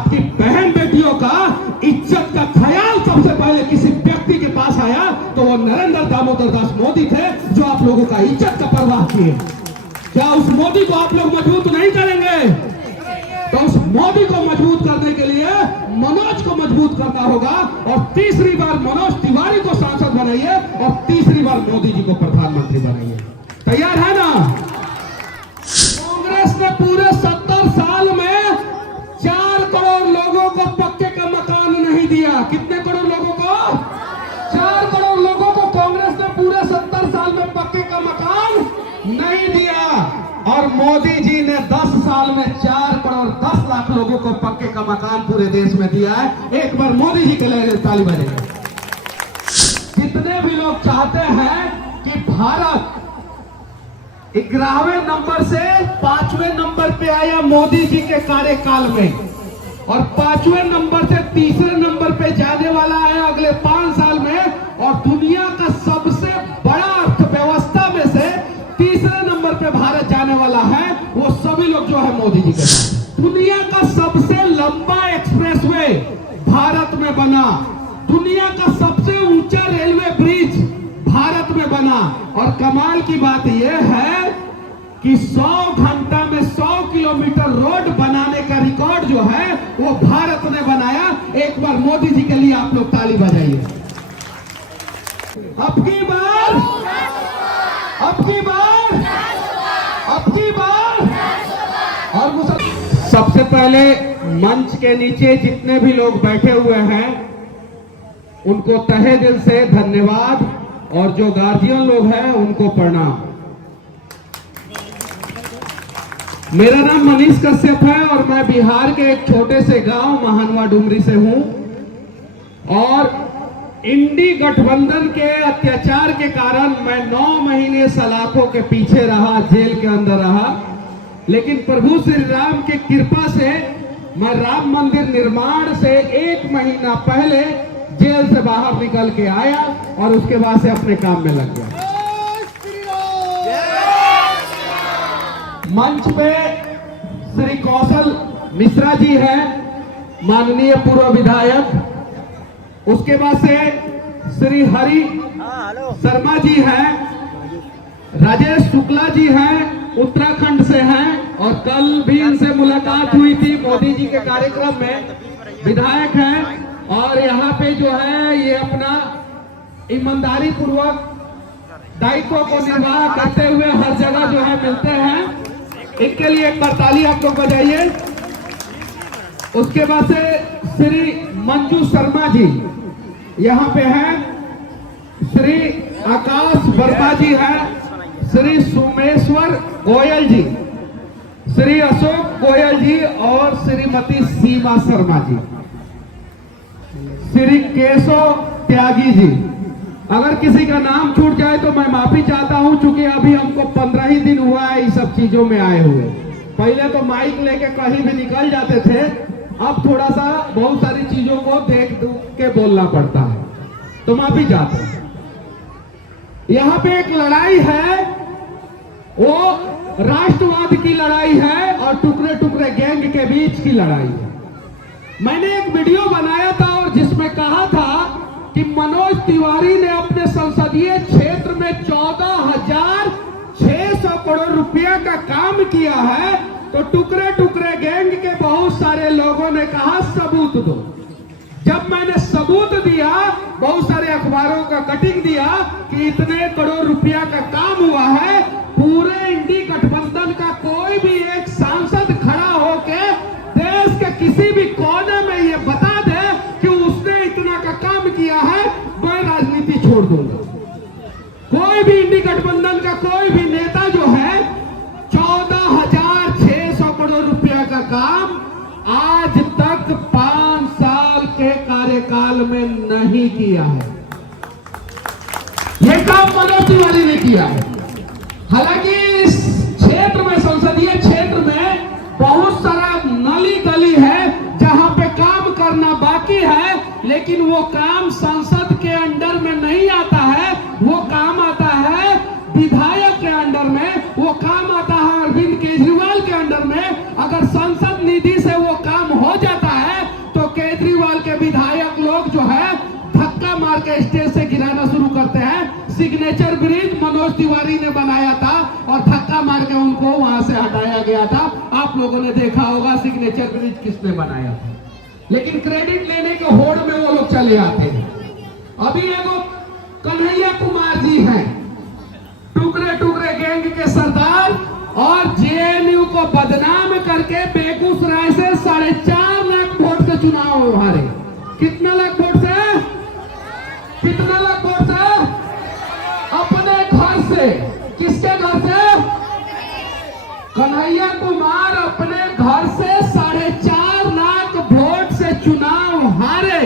आपकी बहन बेटियों का इज्जत का ख्याल सबसे पहले किसी व्यक्ति के पास आया तो वो नरेंद्र दामोदर दास मोदी थे, जो आप लोगों का इज्जत का परवाह किए। क्या उस मोदी को आप लोग मजबूत नहीं करेंगे? तो उस मोदी को मजबूत करने के लिए मनोज को मजबूत करना होगा, और तीसरी बार मनोज तिवारी को सांसद बनाइए और तीसरी बार मोदी जी को प्रधानमंत्री बनाइए। तैयार है ना? कांग्रेस ने पूरे 70 साल में 4 करोड़ लोगों को पक्के का मकान नहीं दिया। कितने करोड़ लोगों को? 4 करोड़ लोगों को कांग्रेस ने पूरे 70 साल में पक्के का मकान नहीं दिया, और मोदी जी ने 10 साल में 4 करोड़ 10 लाख लोगों को पक्के का मकान पूरे देश में दिया है। एक बार मोदी जी के लिए ताली बजेगी। जितने भी लोग चाहते हैं कि भारत 11वें नंबर से 5वें नंबर पे आया मोदी जी के कार्यकाल में, और 5वें नंबर से 3रे नंबर पे जाने वाला है अगले 5 साल में, और दुनिया का सबसे बड़ा अर्थव्यवस्था में से 3रे नंबर पे भारत जाने वाला है, वो सभी लोग जो है मोदी जी के साथ। दुनिया का सबसे लंबा एक्सप्रेसवे भारत में बना, दुनिया का सबसे ऊंचा रेलवे ब्रिज भारत में बना, और कमाल की बात यह है कि 100 घंटा में 100 किलोमीटर रोड बनाने का रिकॉर्ड जो है वो भारत ने बनाया। एक बार मोदी जी के लिए आप लोग ताली बजाइए। अब की बार, अब की बार, अब की बार। और सबसे पहले मंच के नीचे जितने भी लोग बैठे हुए हैं उनको तहे दिल से धन्यवाद, और जो गार्जियन लोग हैं उनको प्रणाम। मेरा नाम मनीष कश्यप है और मैं बिहार के एक छोटे से गांव महानवा डुमरी से हूं, और इंडी गठबंधन के अत्याचार के कारण मैं 9 महीने सलाखों के पीछे रहा, जेल के अंदर रहा, लेकिन प्रभु श्री राम की कृपा से मैं राम मंदिर निर्माण से 1 महीना पहले जेल से बाहर निकल के आया, और उसके बाद से अपने काम में लग गया। मंच पे श्री कौशल मिश्रा जी हैं, माननीय पूर्व विधायक। उसके बाद से श्री हरि शर्मा जी हैं, राजेश शुक्ला जी हैं, उत्तराखंड से हैं, और कल भी इनसे मुलाकात हुई थी मोदी जी के कार्यक्रम में, विधायक हैं। और यहाँ पे जो है ये अपना ईमानदारी पूर्वक दायित्व को निर्वाह करते हुए हर जगह जो है मिलते हैं, इनके लिए एक बार ताली आप लोग बजाइए। उसके बाद से श्री मंजू शर्मा जी यहाँ पे हैं, श्री आकाश वर्मा जी हैं, श्री सोमेश्वर गोयल जी, श्री अशोक गोयल जी, और श्रीमती सीमा शर्मा जी, श्री केशव त्यागी जी। अगर किसी का नाम छूट जाए तो मैं माफी चाहता हूं, चूंकि अभी हमको 15 ही दिन हुआ है इस सब चीजों में आए हुए। पहले तो माइक लेके कहीं भी निकल जाते थे, अब थोड़ा सा बहुत सारी चीजों को देख के बोलना पड़ता है, तो माफी चाहते हैं। यहाँ पे एक लड़ाई है, वो राष्ट्रवाद की लड़ाई है और टुकड़े टुकड़े गैंग के बीच की लड़ाई है। मैंने एक वीडियो बनाया था और जिसमें कहा था कि मनोज तिवारी ने अपने संसदीय क्षेत्र में 14,600 करोड़ रुपया का काम किया है, तो टुकड़े टुकड़े गैंग के बहुत सारे लोगों ने कहा सबूत दो। जब मैंने सबूत दिया, बहुत सारे अखबारों का कटिंग दिया कि इतने करोड़ रुपया का काम हुआ है, पूरे इंडी गठबंधन का कोई भी एक सांसद खड़ा होके देश के किसी भी कोने में ये बता दे कि उसने इतना का काम किया है, मैं राजनीति छोड़ दूंगा। कोई भी इंडी गठबंधन का कोई भी नेता जो है 14,600 करोड़ रुपया का काम आज तक 5 साल के कार्यकाल में नहीं किया है। ये काम मनोज तिवारी ने किया है। हालांकि इस क्षेत्र में, संसदीय क्षेत्र में बहुत सारा नली गली है जहां पे काम करना बाकी है, लेकिन वो काम संसद के अंडर में नहीं आता है, वो काम आता है विधायक के अंडर में, वो काम आता है अरविंद केजरीवाल के अंडर में। अगर संसद निधि से वो काम हो जाता है सिग्नेचर ब्रिज मनोज तिवारी ने बनाया था और धक्का मार के उनको वहां से हटाया गया था। आप लोगों ने देखा होगा सिग्नेचर ब्रिज किसने बनाया था, लेकिन क्रेडिट लेने के होड़ में वो लोग चले आते हैं। अभी एगो कन्हैया कुमार जी हैं, टुकड़े टुकड़े गैंग के सरदार, और जेएनयू को बदनाम करके बेगूसराय से 4.5 लाख वोट से चुनाव हारे। कितना लाख वोट से? कितना लाख वोट से? अपने घर से। किसके घर से? कन्हैया कुमार अपने घर से 4.5 लाख वोट से चुनाव हारे,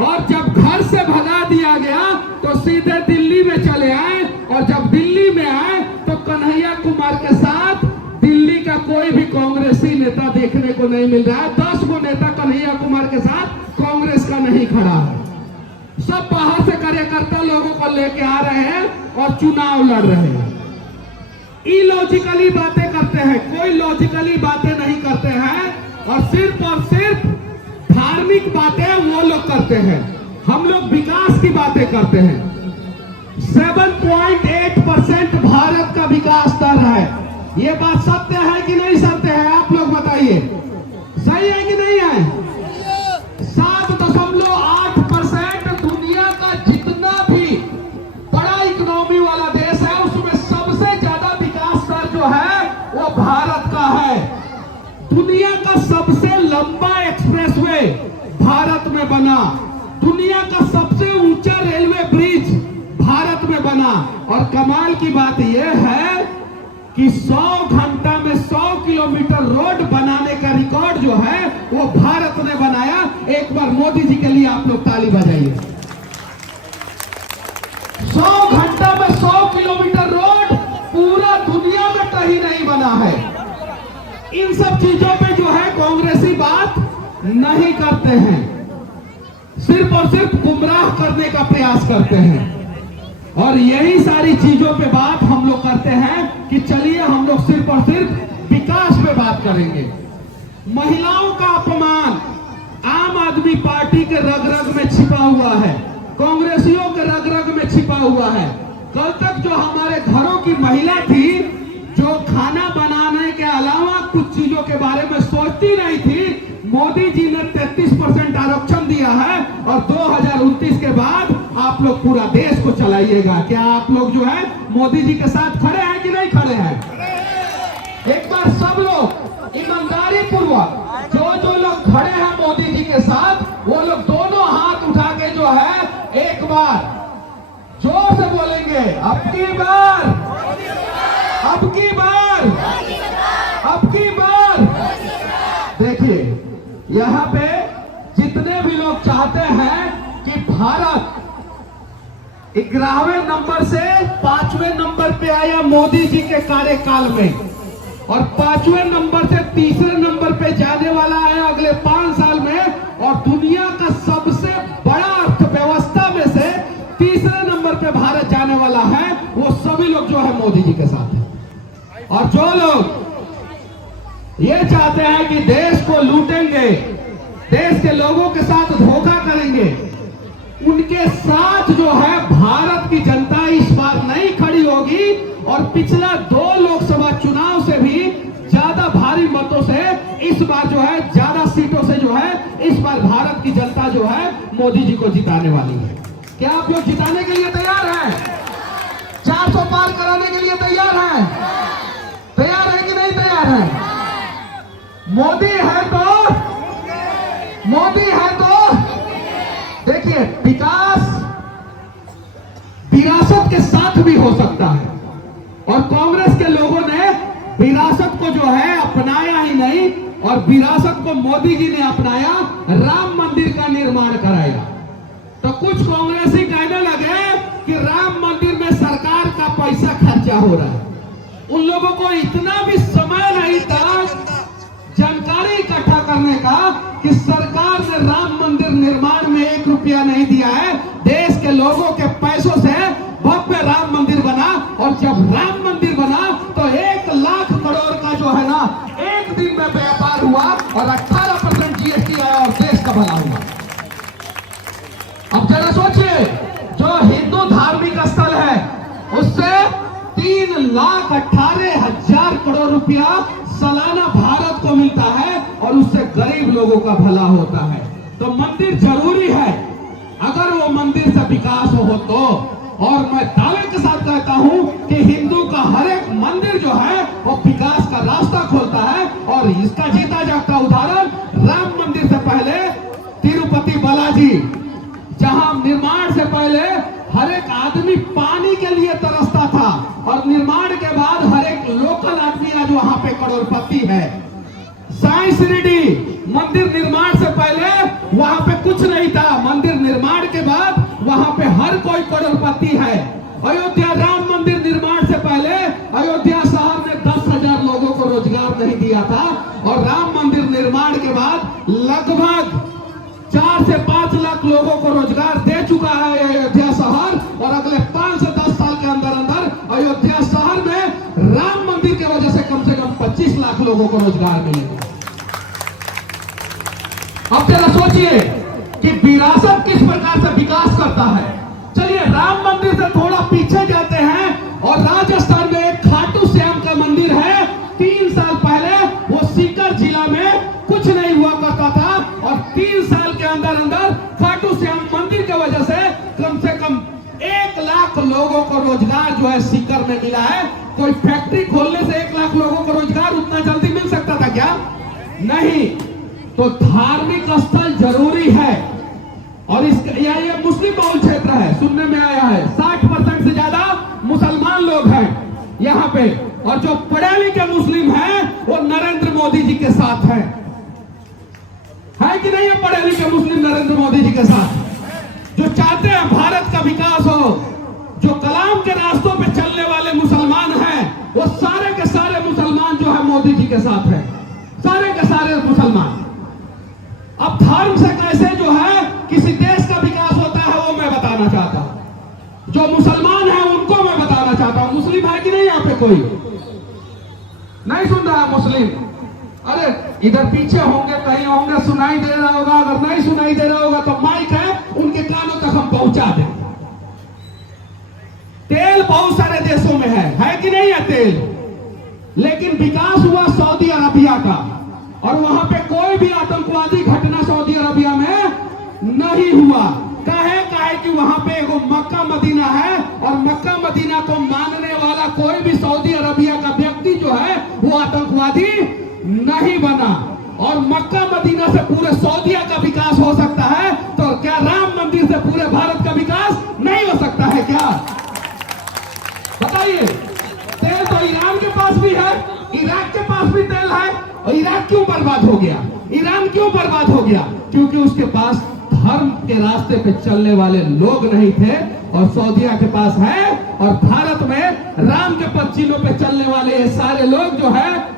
और जब घर से भगा दिया गया तो सीधे दिल्ली में चले आए, और जब दिल्ली में आए तो कन्हैया कुमार के साथ दिल्ली का कोई भी कांग्रेसी नेता देखने को नहीं मिल रहा है। 10 गो नेता कन्हैया कुमार के साथ कांग्रेस का नहीं खड़ा है। सब बाहर से कार्यकर्ता लोगों को लेके आ रहे हैं और चुनाव लड़ रहे हैं। इलॉजिकली बातें करते हैं, कोई लॉजिकली बातें नहीं करते हैं, और सिर्फ धार्मिक बातें वो लोग करते हैं। हम लोग विकास की बातें करते हैं। 7.8% भारत का विकास दर है। ये बात सत्य है कि नहीं सत्य है? आप लोग बताइए, सही है कि नहीं है? 7.8% दुनिया का जितना भी बड़ा इकोनॉमी वाला देश है उसमें सबसे ज्यादा विकास दर जो है वो भारत का है। दुनिया का सबसे लंबा एक्सप्रेसवे भारत में बना, दुनिया का सबसे ऊंचा रेलवे ब्रिज भारत में बना, और कमाल की बात यह है कि 100 घंटा में 100 किलोमीटर रोड बनाने का रिकॉर्ड जो है वो भारत ने बनाया। एक बार मोदी जी के लिए आप लोग ताली बजाइए। 100 घंटा में 100 किलोमीटर रोड पूरा दुनिया में कहीं नहीं बना है। इन सब चीजों पे जो है कांग्रेसी बात नहीं करते हैं, सिर्फ और सिर्फ गुमराह करने का प्रयास करते हैं। और यही सारी चीजों पे बात हम लोग करते हैं कि चलिए हम लोग सिर्फ और सिर्फ विकास पे बात करेंगे। महिलाओं का अपमान आम आदमी पार्टी के रग रग में छिपा हुआ है, कांग्रेसियों के रग रग में छिपा हुआ है। कल तक जो हमारे घरों की महिला थी, जो खाना बनाने के अलावा कुछ चीजों के बारे में सोचती नहीं थी, मोदी जी ने 33% आरक्षण दिया है, और 2029 के बाद आप लोग पूरा देश को चलाइएगा। क्या आप लोग जो है मोदी जी के साथ खड़े हैं कि नहीं खड़े हैं? एक बार सब लोग ईमानदारी पूर्वक जो लोग खड़े हैं मोदी जी के साथ, वो लोग दोनों हाथ उठा के जो है एक बार जोर से बोलेंगे, अब की बार, अब की बार, अब की बार। देखिए यहाँ पे जितने भी लोग चाहते हैं कि भारत 11वें नंबर से 5वें नंबर पे आया मोदी जी के कार्यकाल में, और 5वें नंबर से 3रे नंबर पे जाने वाला है अगले 5 साल में, और दुनिया का सबसे बड़ा अर्थव्यवस्था में से 3रे नंबर पे भारत जाने वाला है, वो सभी लोग जो है मोदी जी के साथ है। और जो लोग ये चाहते हैं कि देश को लूटेंगे, देश के लोगों के साथ धोखा करेंगे, उनके साथ जो है भारत की जनता इस बार नहीं खड़ी होगी, और पिछला 2 लोकसभा चुनाव से भी ज्यादा भारी मतों से इस बार जो है, ज्यादा सीटों से जो है इस बार भारत की जनता जो है मोदी जी को जिताने वाली है। क्या आप लोग जिताने के लिए तैयार हैं? 400 पार कराने के लिए तैयार हैं? तैयार है कि नहीं तैयार है? मोदी है तो, मोदी है तो देखिए, विकास विरासत के साथ भी हो सकता है, और कांग्रेस के लोगों ने विरासत को जो है अपनाया ही नहीं, और विरासत को मोदी जी ने अपनाया, राम मंदिर का निर्माण कराया। तो कुछ कांग्रेसी कहने लगे कि राम मंदिर में सरकार का पैसा खर्चा हो रहा है। उन लोगों को इतना भी समय नहीं था जानकारी इकट्ठा करने का कि सरकार ने राम मंदिर निर्माण में 1 रुपया नहीं दिया है। देश के लोगों के पैसों से भव्य राम मंदिर बना, और जब राम मंदिर बना तो 1 लाख करोड़ का जो है ना एक दिन में व्यापार हुआ, और 18% जीएसटी आया, और देश का भला हुआ। अब जरा सोचिए, जो हिंदू धार्मिक स्थल है 3,18,000 करोड़ रुपया सालाना भारत को मिलता है और उससे गरीब लोगों का भला होता है। तो मंदिर जरूरी है, अगर वो मंदिर से विकास हो तो। और मैं दावे के साथ कहता हूं कि हिंदू का हर एक मंदिर जो है वो विकास का रास्ता खोलता है। और इसका जीता जागता उदाहरण राम मंदिर से पहले तिरुपति बालाजी, जहां निर्माण से पहले हर एक आदमी पानी के लिए तरसता था और निर्माण के बाद हर एक लोकल आदमी आज वहां पे करोड़पति है। साई शिरडी मंदिर निर्माण से पहले वहां पे कुछ नहीं था, मंदिर निर्माण के बाद वहां पे हर कोई करोड़पति है। अयोध्या राम मंदिर निर्माण से पहले अयोध्या शहर में 10,000 लोगों को रोजगार नहीं दिया था और राम मंदिर निर्माण के बाद लगभग 4 से 5 लाख लोगों को रोजगार दे चुका है अयोध्या शहर। और अगले 5 से 10 साल के अंदर अंदर अयोध्या शहर में राम मंदिर की वजह से कम 25 लाख लोगों को रोजगार मिलेगा। अब जरा सोचिए कि विरासत किस प्रकार से विकास करता है। चलिए राम मंदिर से थोड़ा पीछे जाते हैं और राजस्थान में एक खाटू श्याम का मंदिर है। 3 साल पहले वो सीकर जिला में कुछ नहीं हुआ करता था और 3 साल के अंदर अंदर खाटू श्याम मंदिर की वजह से कम 1 लाख लोगों को रोजगार जो है सीकर में मिला है। कोई फैक्ट्री खोलने से 1 लाख लोगों को रोजगार उतना जल्दी मिल सकता था क्या? नहीं। तो धार्मिक स्थल जरूरी है। और ये मुस्लिम बहुल क्षेत्र है, सुनने में आया है 60% से ज्यादा मुसलमान लोग हैं यहाँ पे। और जो पढ़े लिखे मुस्लिम हैं वो नरेंद्र मोदी जी के साथ हैं। है कि नहीं है पढ़े लिखे मुस्लिम नरेंद्र मोदी जी के साथ, जो चाहते हैं भारत का विकास हो। जो कलाम के रास्तों पे चलने वाले मुसलमान हैं वो सारे के सारे मुसलमान जो है मोदी जी के साथ हैं, सारे के सारे मुसलमान। अब धर्म से कैसे जो है किसी देश का विकास होता है वो मैं बताना चाहता हूं। जो मुसलमान हैं उनको मैं बताना चाहता हूं। मुस्लिम है कि नहीं यहाँ पे? कोई नहीं सुन रहा है मुस्लिम? अरे इधर पीछे होंगे, कहीं होंगे, सुनाई दे रहा होगा। अगर नहीं सुनाई दे रहा होगा तो माइक है, उनके कानों तक हम पहुंचा दें। तेल बहुत सारे देशों में है कि नहीं है तेल? लेकिन विकास हुआ सऊदी अरबिया का और वहां पे कोई भी आतंकवादी घटना सऊदी अरबिया में नहीं हुआ। काहे कि वहां पे एगो मक्का मदीना है और मक्का मदीना को मानने वाला कोई भी सऊदी अरबिया का व्यक्ति जो है वो आतंकवादी नहीं बना। और मक्का मदीना से पूरे सऊदिया का विकास हो सकता है, तो क्या राम मंदिर से पूरे भारत का विकास नहीं हो सकता है क्या? बताइए। तेल तो ईरान के पास भी है, इराक के पास भी तेल है। और इराक क्यों बर्बाद हो गया? ईरान क्यों बर्बाद हो गया? क्योंकि उसके पास धर्म के रास्ते पे चलने वाले लोग नहीं थे। और सऊदिया के पास है और भारत में राम के पच्चीनों पे चलने वाले ये सारे लोग जो है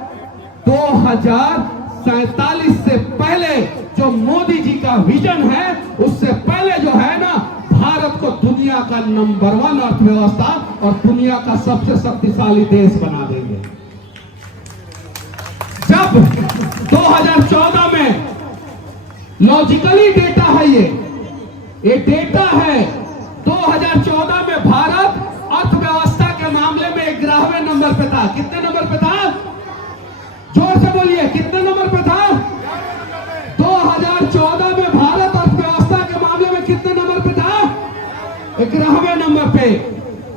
2047 से पहले जो मोदी जी का विजन है उससे पहले जो है ना भारत को दुनिया का नंबर 1 अर्थव्यवस्था और दुनिया का सबसे शक्तिशाली देश बना देंगे। जब 2014 में लॉजिकली डेटा है, ये डेटा है 2014 में भारत अर्थव्यवस्था के मामले में 11वें नंबर पे था। कितने नंबर पे था? जोर से बोलिए, कितने नंबर पे था? 2014 में भारत अर्थव्यवस्था के मामले में कितने नंबर पे था? 11वें नंबर पे।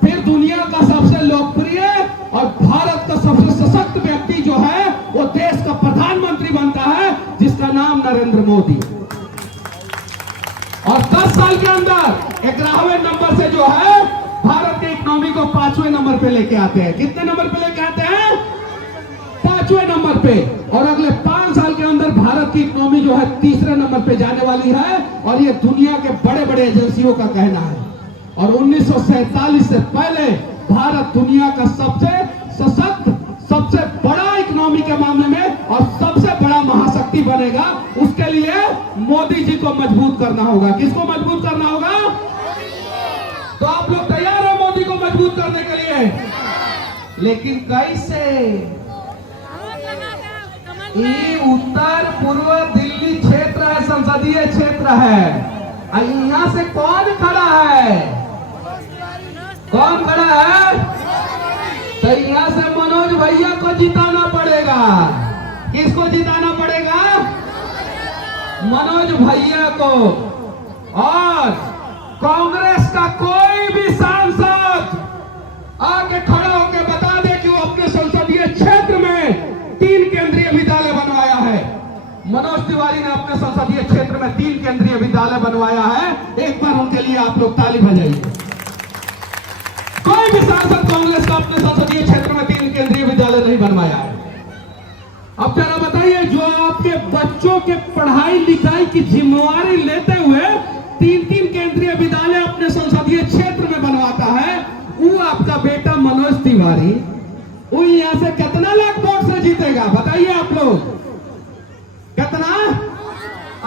फिर दुनिया का सबसे लोकप्रिय और भारत का सबसे सशक्त व्यक्ति जो है वो देश का प्रधानमंत्री बनता है, जिसका नाम नरेंद्र मोदी। और 10 साल के अंदर 11वें नंबर से जो है भारत की इकोनॉमी को 5वें नंबर पे लेके आते हैं। कितने नंबर पे लेके आते हैं? 5वें नंबर पे। और अगले 5 साल के अंदर भारत की इकोनॉमी जो है 3रे नंबर पे जाने वाली है। और ये दुनिया के बड़े बड़े एजेंसियों का कहना है। और 1947 से पहले भारत दुनिया का सबसे सशक्त, सबसे बड़ा इकोनॉमी के मामले में और सबसे बड़ा महाशक्ति बनेगा। उसके लिए मोदी जी को मजबूत करना होगा। किसको मजबूत करना होगा? तो आप लोग तैयार हो मोदी को मजबूत करने के लिए? लेकिन कैसे? ये उत्तर पूर्व दिल्ली क्षेत्र है, संसदीय क्षेत्र है। यहाँ से कौन खड़ा है? कौन खड़ा है? तो यहाँ से मनोज भैया को जिताना पड़ेगा। किसको जिताना पड़ेगा? मनोज भैया को। और कांग्रेस का कोई भी सांसद आके खड़ा होकर बता दे कि वो अपने संसदीय क्षेत्र में 3 केंद्रीय विद्यालय बनवाया है। मनोज तिवारी ने अपने संसदीय क्षेत्र में 3 केंद्रीय विद्यालय बनवाया है। एक बार उनके लिए आप लोग ताली बजाइए। कोई भी सांसद कांग्रेस का अपने संसदीय क्षेत्र में 3 केंद्रीय विद्यालय नहीं बनवाया है। अब जरा बताइए, जो आपके बच्चों के पढ़ाई लिखाई की जिम्मेवारी लेते हुए 3 केंद्रीय विद्यालय अपने संसदीय क्षेत्र में बनवाता है, वो आपका बेटा मनोज तिवारी, वो यहां से कितना लाख वोट से जीतेगा? बताइए आप लोग, कितना?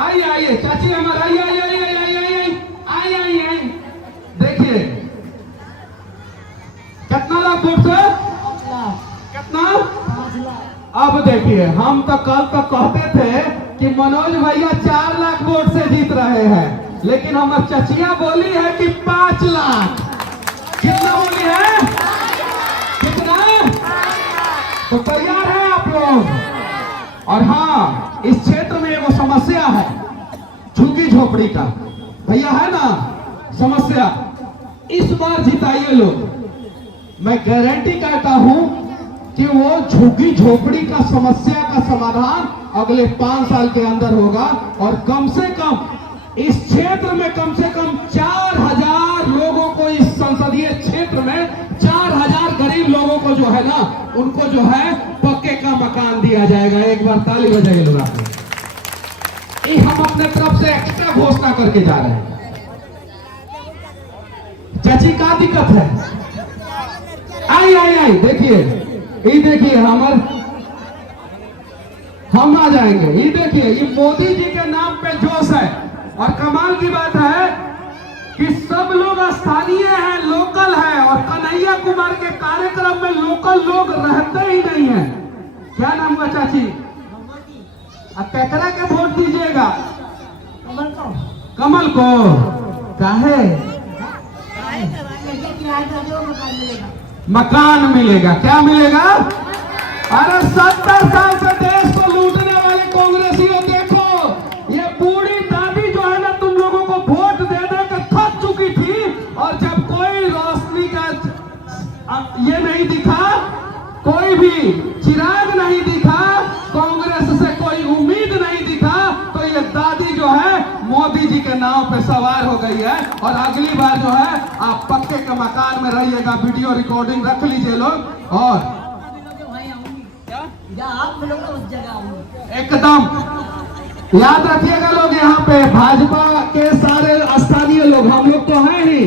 आइए आइए चाची हमारा, आइए आइए आइए आइए आइए आइए आइए, देखिए कितना लाख वोट से? कितना? अब देखिए, हम तो कल तक कहते थे कि मनोज भैया 4 लाख वोट से जीत रहे हैं, लेकिन हमारी चचिया बोली है कि 5 लाख। कितना बोली है? कितना? तो तैयार है आप लोग? और हाँ, इस क्षेत्र में एगो समस्या है, झुग्गी झोपड़ी का। भैया है ना समस्या, इस बार जिताइए लोग। मैं गारंटी करता हूं कि वो झुग्गी झोपड़ी का समस्या का समाधान अगले 5 साल के अंदर होगा। और कम से कम इस क्षेत्र में कम से कम 4000 लोगों को, इस संसदीय क्षेत्र में 4000 गरीब लोगों को जो है ना, उनको जो है पक्के का मकान दिया जाएगा। एक बार ताली बजाइए लोग। ये हम अपने तरफ से एक्स्ट्रा घोषणा करके जा रहे हैं। चाची का दिक्कत है? आई आई आई, देखिए ये देखिए, हम आ जाएंगे। ये देखिए, ये मोदी जी के नाम पे जोश है। और कमाल की बात है कि सब लोग स्थानीय हैं, लोकल है। और कन्हैया कुमार के कार्यक्रम में लोकल लोग रहते ही नहीं है। क्या नाम हुआ चाची? केकरा के वोट दीजिएगा? कमल को। कमल को काहे? मकान मिलेगा। क्या मिलेगा? अरे 70 साल से देश को लूटने वाले कांग्रेसियों, देखो ये बूढ़ी दादी जो है ना, तुम लोगों को वोट दे दे के थक चुकी थी। और जब कोई रोशनी का ये नहीं दिखा, कोई भी चिराग नहीं दिखा, कांग्रेस से कोई उम्मीद नहीं दिखा, तो ये दादी जो है मोदी जी के नाव पे सवार हो गई है। और अगली बार जो है आप पक्के के मकान में रहिएगा। वीडियो रिकॉर्डिंग रख लीजिए लोग। और आप लोग उस जगह एकदम याद रखिएगा लोग, यहाँ पे भाजपा के सारे स्थानीय लोग, हम लोग तो हैं ही।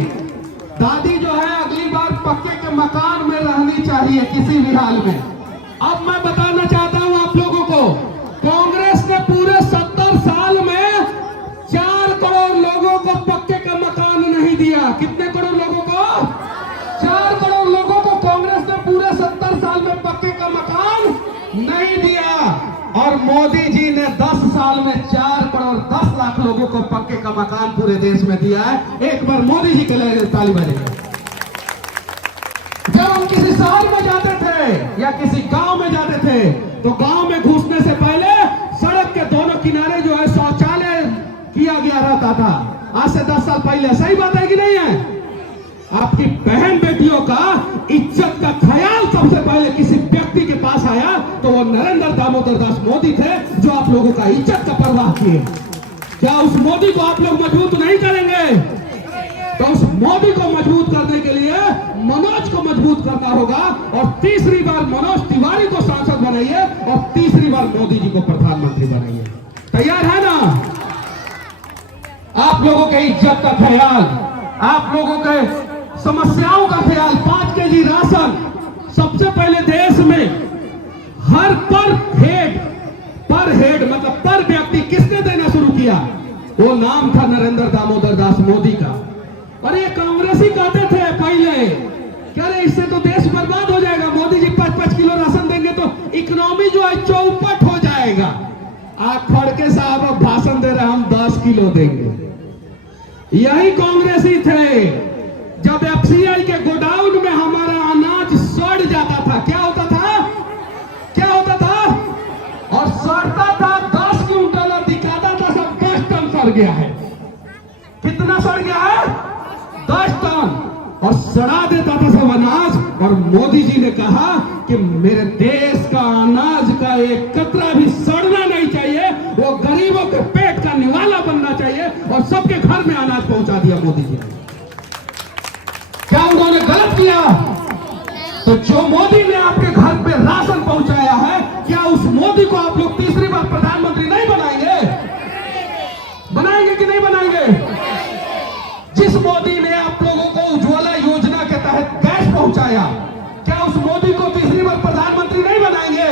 दादी जो है अगली बार पक्के के मकान में रहनी चाहिए किसी भी हाल में। अब मैं बताना चाहता हूं आप लोगों को, कांग्रेस ने पूरे 70 साल में 4 करोड़ लोगों को पक्के का मकान नहीं दिया। कितने करोड़ लोगों को? 4 करोड़ लोगों को कांग्रेस ने पूरे 70 साल में पक्के का मकान नहीं दिया। और मोदी जी ने 10 साल में 4 करोड़ 10 लाख लोगों को पक्के का मकान पूरे देश में दिया है। एक बार मोदी जी के लिए ताली बजाइए। जब हम किसी शहर में जाते थे या किसी गांव में जाते थे, तो गांव में घुसने से पहले सड़क के दोनों किनारे जो है शौचालय किया गया रहता था। आज से 10 साल पहले। सही बात है कि नहीं है? आपकी बहन बेटियों का इज्जत का ख्याल सबसे पहले किसी व्यक्ति के पास आया तो वो नरेंद्र दामोदर दास मोदी थे, जो आप लोगों का इज्जत का परवाह किए। क्या उस मोदी को आप लोग मजबूत नहीं करेंगे? तो उस मोदी को मजबूत करने के लिए मनोज को मजबूत करना होगा। और तीसरी बार मनोज तिवारी को सांसद बनाइए और तीसरी बार मोदी जी को प्रधानमंत्री बनाइए। तैयार है ना? आप लोगों के इज्जत का ख्याल, आप लोगों के समस्याओं का ख्याल, 5 केजी राशन सबसे पहले देश में हर पर हेड मतलब पर व्यक्ति किसने देना शुरू किया? वो नाम था नरेंद्र दामोदर दास मोदी का। और ये कांग्रेसी कहते थे पहले, क्या रे इससे तो देश बर्बाद हो जाएगा, मोदी जी 5-5 किलो राशन देंगे तो इकोनॉमी जो है चौपट हो जाएगा। आप खड़के साहब अब भाषण दे रहे हम 10 किलो देंगे। यही कांग्रेसी थे। जब एफसीआई के गोडाउन में हमारा अनाज सड़ जाता था। क्या होता था? क्या होता था? और सड़ता था 10 क्विंटल और दिखाता था सब 10 टन सड़ गया है। कितना सड़ गया है? 10 टन। और सड़ा देता था सब अनाज। और मोदी जी ने कहा कि मेरे देश का अनाज का एक कतरा भी सड़ना नहीं चाहिए, वो गरीबों के पेट का निवाला बनना चाहिए। और सबके घर में अनाज पहुंचा दिया मोदी जी ने। क्या उन्होंने गलत किया? तो जो मोदी ने आपके घर पे राशन पहुंचाया है, क्या उस मोदी को आप लोग तीसरी बार प्रधानमंत्री नहीं बनाएंगे? बनाएंगे कि नहीं बनाएंगे? जिस मोदी ने आप लोगों को उज्ज्वला योजना के तहत गैस पहुंचाया, क्या उस मोदी को तीसरी बार प्रधानमंत्री नहीं बनाएंगे?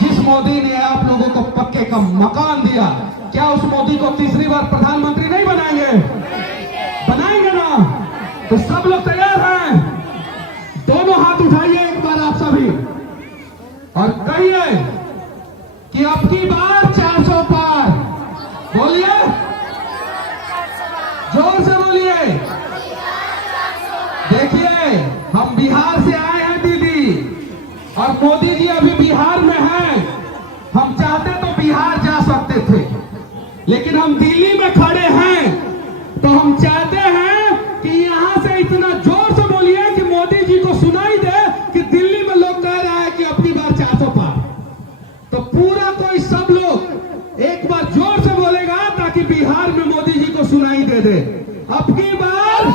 जिस मोदी ने आप लोगों को पक्के का मकान दिया, क्या उस मोदी को तीसरी बार प्रधानमंत्री नहीं बनाएंगे? बनाएंगे ना? तो सब लोग तैयार हैं? दोनों हाथ उठाइए एक बार आप सभी और कहिए कि अब की बार 400 पार। बोलिए, जोर से बोलिए। देखिए, हम बिहार से आए हैं दीदी, और मोदी जी अभी बिहार में हैं। हम चाहते तो बिहार जा सकते थे, लेकिन हम दिल्ली में खड़े हैं। तो हम चाहते हैं कि यहां से इतना जोर से बोलिए कि मोदी जी को सुनाई दे कि दिल्ली में लोग कह रहा है कि अब की बार 400 पार। तो पूरा कोई सब लोग एक बार जोर से बोलेगा ताकि बिहार में मोदी जी को सुनाई दे। अब की बार,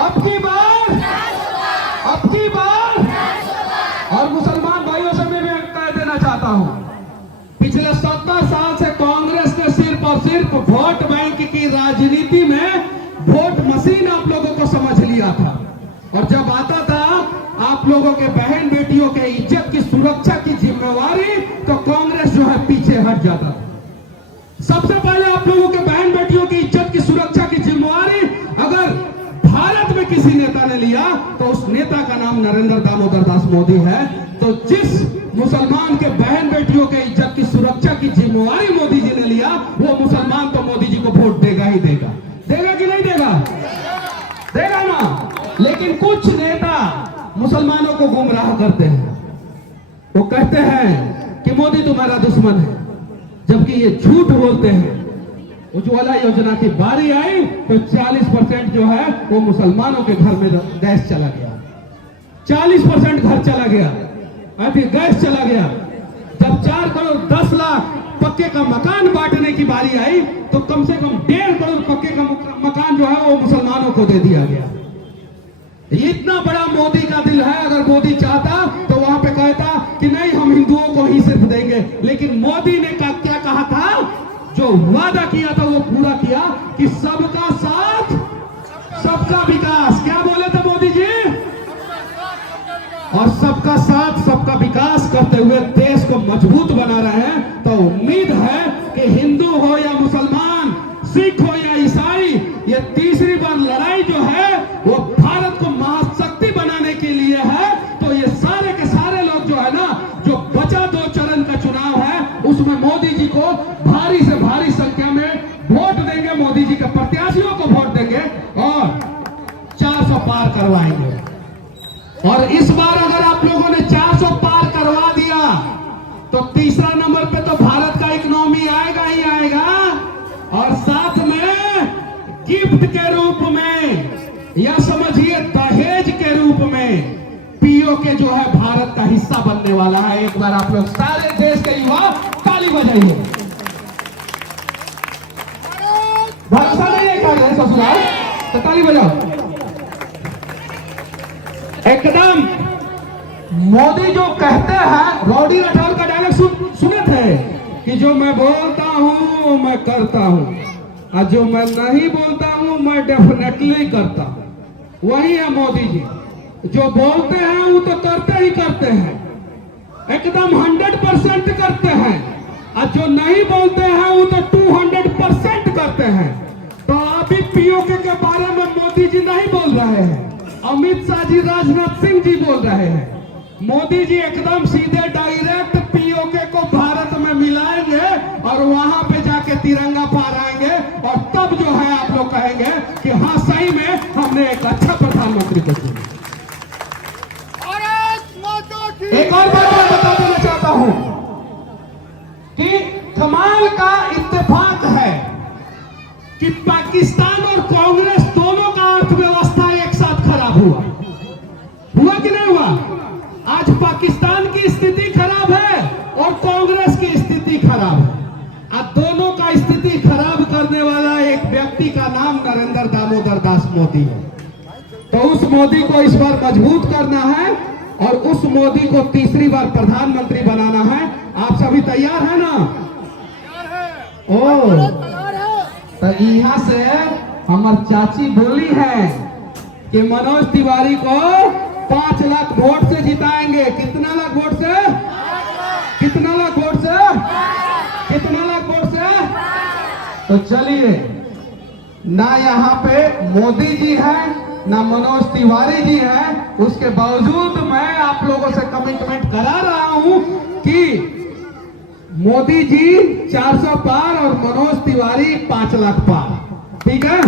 अब की बार, अब की बार। और मुसलमान भाइयों से मैं कह देना चाहता हूं, पिछले 70 साल से कांग्रेस ने सिर्फ और सिर्फ वोट बैंक की राजनीति में वोट मशीन आप लोगों को समझ लिया था। और जब आता था आप लोगों के बहन बेटियों के इज्जत की सुरक्षा की जिम्मेवारी, तो कांग्रेस जो है पीछे हट जाता था। सबसे पहले आप लोगों के बहन बेटियों की इज्जत की सुरक्षा की जिम्मेवारी अगर भारत में किसी नेता ने लिया, तो उस नेता का नाम नरेंद्र दामोदर दास मोदी है। तो जिस मुसलमान के बहन बेटियों के इज्जत की सुरक्षा की जिम्मेवारी मोदी जी ने लिया, वो मुसलमान तो मोदी जी को वोट देगा ही देगा। देगा कि नहीं देगा? देगा ना। लेकिन कुछ नेता मुसलमानों को गुमराह करते हैं। वो कहते हैं कि मोदी तुम्हारा दुश्मन है, जबकि ये झूठ बोलते हैं। उज्ज्वला योजना की बारी आई तो 40% जो है वो मुसलमानों के घर में गैस चला गया। 40% घर चला गया, अभी गैस चला गया। जब 4 करोड़ 10 लाख पक्के का मकान बांटने की बारी आई, तो कम से कम 1.5 करोड़ पक्के का मकान जो है वो मुसलमानों को दे दिया गया। इतना बड़ा मोदी का दिल है। अगर मोदी चाहता तो वहां पे कहता कि नहीं, हम हिंदुओं को ही सिर्फ देंगे। लेकिन मोदी ने क्या कहा था? जो वादा किया था वो पूरा किया कि सबका साथ सबका विकास। क्या बोले थे मोदी जी? और सबका साथ सबका विकास करते हुए देश को मजबूत बना रहे हैं। तो उम्मीद है कि हिंदू हो या मुसलमान, सिख हो या ईसाई, ये तीसरी बार लड़ाई जो है वो भारत को महाशक्ति बनाने के लिए है। तो ये सारे के सारे लोग जो है ना, जो बचा 2 चरण का चुनाव है, उसमें मोदी जी को भारी से भारी संख्या में वोट देंगे, मोदी जी के प्रत्याशियों को वोट देंगे और 400 पार करवाएंगे। और इस बार अगर आप लोगों ने 400 पार करवा दिया, तो तीसरा नंबर पे तो भारत का इकोनॉमी आएगा ही आएगा। और साथ में गिफ्ट के रूप में या समझिए दहेज के रूप में पीओके जो है भारत का हिस्सा बनने वाला है। एक बार आप लोग सारे देश के युवा ताली बजाइए। भरोसा नहीं है क्या ससुराल? तो ताली बजाओ। एकदम मोदी जो कहते हैं, रॉडी राठौर का डायलॉग सुने थे कि जो मैं बोलता हूं मैं करता हूं, और जो मैं नहीं बोलता हूं मैं डेफिनेटली करता हूं। वही है मोदी जी। जो बोलते हैं वो तो करते ही करते हैं, एकदम 100% करते हैं। और जो नहीं बोलते हैं वो तो 200% करते हैं। तो अभी पीओके के बारे में मोदी जी नहीं बोल रहे हैं, अमित शाह जी, राजनाथ सिंह जी बोल रहे हैं। मोदी जी एकदम सीधे डायरेक्ट पीओके को भारत में मिलाएंगे और वहां पे जाके तिरंगा फहराएंगे। और तब जो है आप लोग कहेंगे कि हाँ, सही में हमने एक अच्छा प्रधानमंत्री को चुना। स्थिति खराब करने वाला एक व्यक्ति का नाम नरेंद्र दामोदर दास मोदी है। तो उस मोदी को इस बार मजबूत करना है और उस मोदी को तीसरी बार प्रधानमंत्री बनाना है। आप सभी तैयार हैं ना? ओ, तो यहाँ से हमार चाची बोली है कि मनोज तिवारी को 5 लाख वोट से जिताएंगे। कितना लाख वोट से? कितना लाख वोट से? कितना लाख वोट से? तो चलिए, ना यहाँ पे मोदी जी है ना मनोज तिवारी जी है, उसके बावजूद मैं आप लोगों से कमिटमेंट करा रहा हूं कि मोदी जी 400 पार और मनोज तिवारी 5 लाख पार। ठीक है?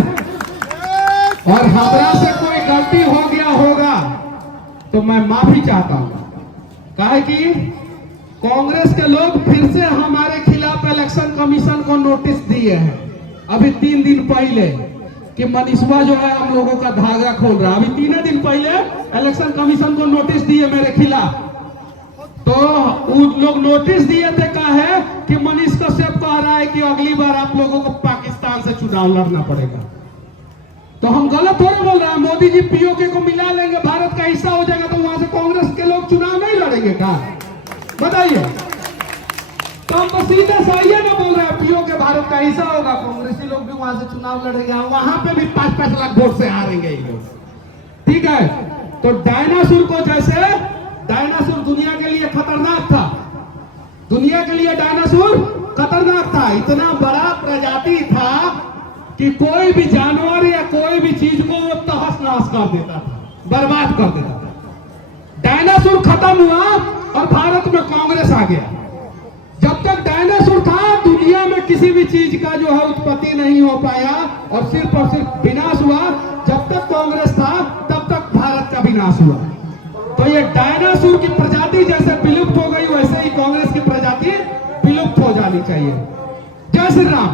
और हमरा से कोई गलती हो गया होगा तो मैं माफी चाहता हूं। काहे कि कांग्रेस के लोग फिर से हमारे खिलाफ इलेक्शन कमीशन को नोटिस दिए हैं अभी 3 दिन पहले कि मनीषवा जो है हम लोगों का धागा खोल रहा है। अभी 3 दिन पहले इलेक्शन कमीशन को नोटिस दिए मेरे खिलाफ। तो उन लोग नोटिस दिए थे, कहा है कि मनीष कश्यप कह रहा है कि अगली बार आप लोगों को पाकिस्तान से चुनाव लड़ना पड़ेगा। तो हम गलत थोड़ा बोल रहे हैं। मोदी जी पीओके को मिला लेंगे, भारत का हिस्सा हो जाएगा, तो वहां से कांग्रेस के लोग चुनाव नहीं लड़ेंगे क्या? बताइए। तो हम तो सीधे सही ना बोल रहे हैं, पीओके भारत का हिस्सा होगा, कांग्रेसी लोग भी वहां से चुनाव लड़ेंगे, वहां पे भी 5-5 लाख वोट से हारेंगे ये लोग। ठीक है? तो डायनासोर को जैसे डायनासोर दुनिया के लिए खतरनाक था, दुनिया के लिए डायनासोर खतरनाक था। इतना बड़ा प्रजाति था कि कोई भी जानवर या कोई भी चीज को वो तहस नहस कर देता था, बर्बाद कर देता था। डायनासोर खत्म हुआ और भारत में कांग्रेस आ गया। जब तक डायनासोर था दुनिया में किसी भी चीज का जो है उत्पत्ति नहीं हो पाया और सिर्फ विनाश हुआ। जब तक कांग्रेस था तब तक भारत का विनाश हुआ। तो ये डायनासोर की प्रजाति जैसे विलुप्त हो गई, वैसे ही कांग्रेस की प्रजाति विलुप्त हो जानी चाहिए। जय श्री राम।